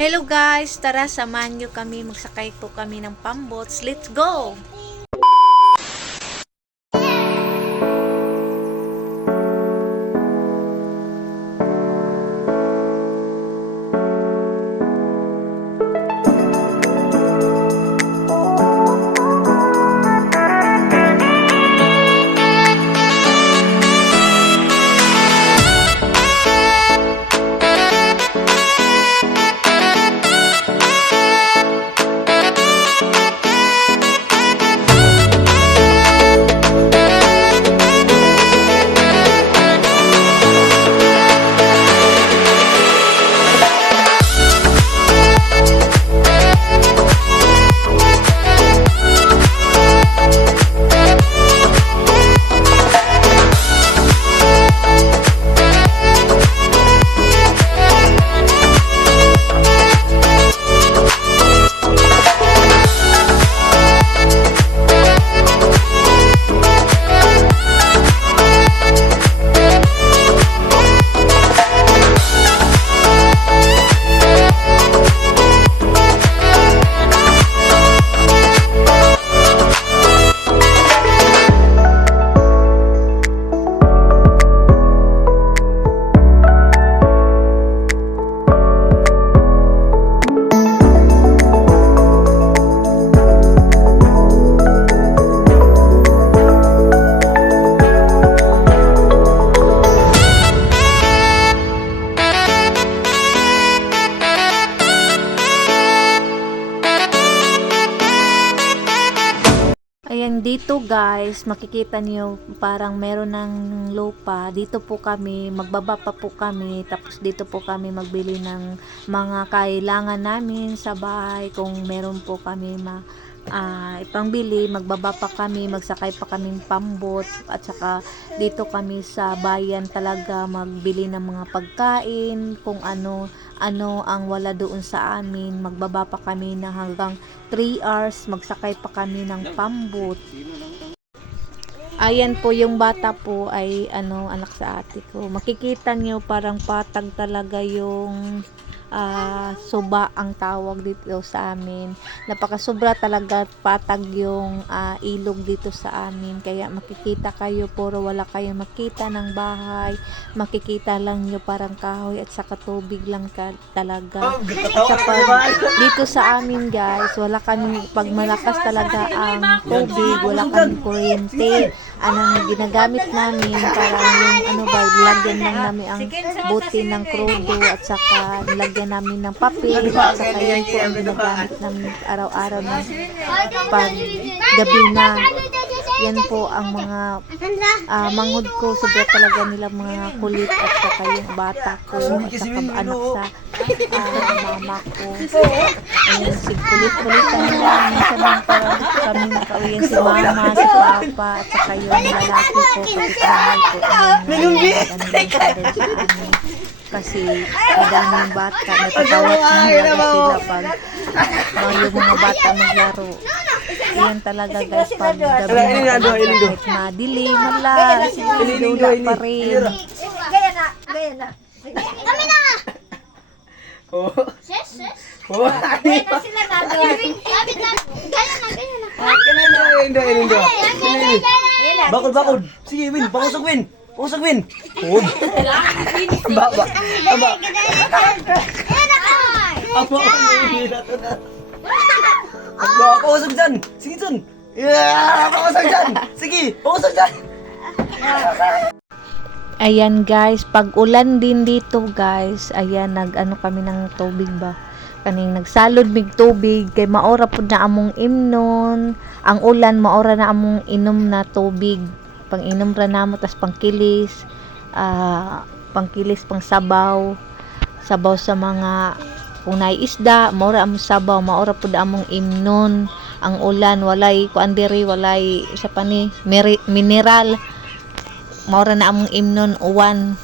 Hello guys, tara samahan nyo kami, magsakay po kami ng pambots. Let's go! Ayan, dito guys, makikita niyo parang meron ng lupa. Dito po kami, magbaba pa po kami. Tapos dito po kami magbili ng mga kailangan namin sa bahay. Kung meron po kami ipangbili, magbaba pa kami, magsakay pa kaming pambot. At saka dito kami sa bayan talaga magbili ng mga pagkain, kung ano ang wala doon sa amin. Magbaba pa kami na hanggang 3 hours, magsakay pa kami ng pambot. Ayan po, yung bata po ay anak sa ate ko. Makikita nyo parang patag talaga yung suba ang tawag dito sa amin. Napakasobra talaga patag yung ilog dito sa amin. Kaya makikita kayo, puro wala kayong makita ng bahay. Makikita lang nyo parang kahoy at saka tubig lang talaga. Dito sa amin guys, wala kami, pag malakas talaga ang tubig, wala kami kuryente. Anong ginagamit namin parang yung lagyan lang namin ang buti ng krudo at saka lagyan namin ng papel at saka yun po ang ginagamit namin araw-araw ng pag gabi na. Yan po ang mga mangod ko, sobra talaga nila mga kulit at saka yung bata ko at saka anak sa mama ko. Ayun, kulit-kulitan nila. Minsan lang parang kami nakauyan si mama, si papa at saka yung lalaki ko, kapitbahay ko. Kasi madami yung bata, natatawat na sila pag yung mga bata maglaro. Iyan talaga guys, pag gabi na kahit madilim, malas, lula pa rin. Gaya na. Kami na! Oh. Ses? Oh. Gaya na sila na. Gaya na. Bakod. Sige, Win. Pakusog, Win. Hod. Aba. Pakusog dyan. Sige dyan. Pakusog dyan. Sige, pakusog dyan. Ayan guys, pag ulan din dito guys, ayan kami ng tubig ba. Kaning nagsalod mig tubig kay maora pud na among imnon. Ang ulan maora na among inom na tubig. Pang-inom ra namo tas pangkilis, pang sabaw sa mga kung naay isda, maora among sabaw, maora pud among imnon. Ang ulan walay kuan diri, walay isa pa ni mineral. Maura na among imnon uwan.